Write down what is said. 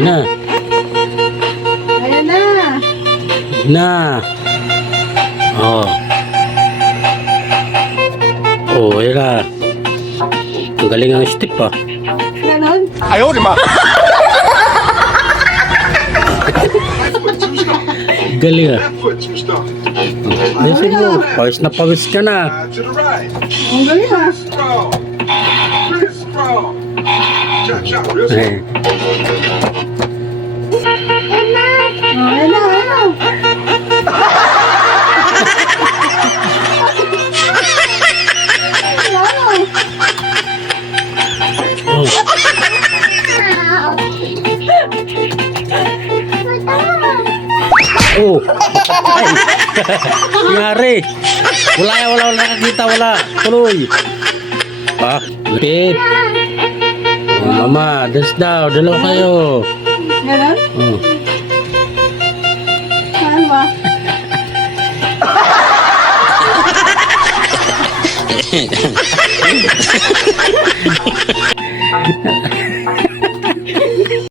Ayan na. Ayan na. Na. Oh. Oh, ayan na. Ang galing ang step ah. Ganon. Ayaw, di ba? Galing ah. Left foot, two stomp. Ayusin mo. Pawis na pawis ka na. To the right. Ang galing ah. Strong. Pretty strong. Chop, chop, real Eh. strong. Oh, ayan na, ayan na. Oh. Oh. Ay. Nangyari. Wala nakakita, wala. Tuloy. Ah, lipit. Oh, mama, dance daw. Dalawa kayo. Ganon? Oh. Saan ba?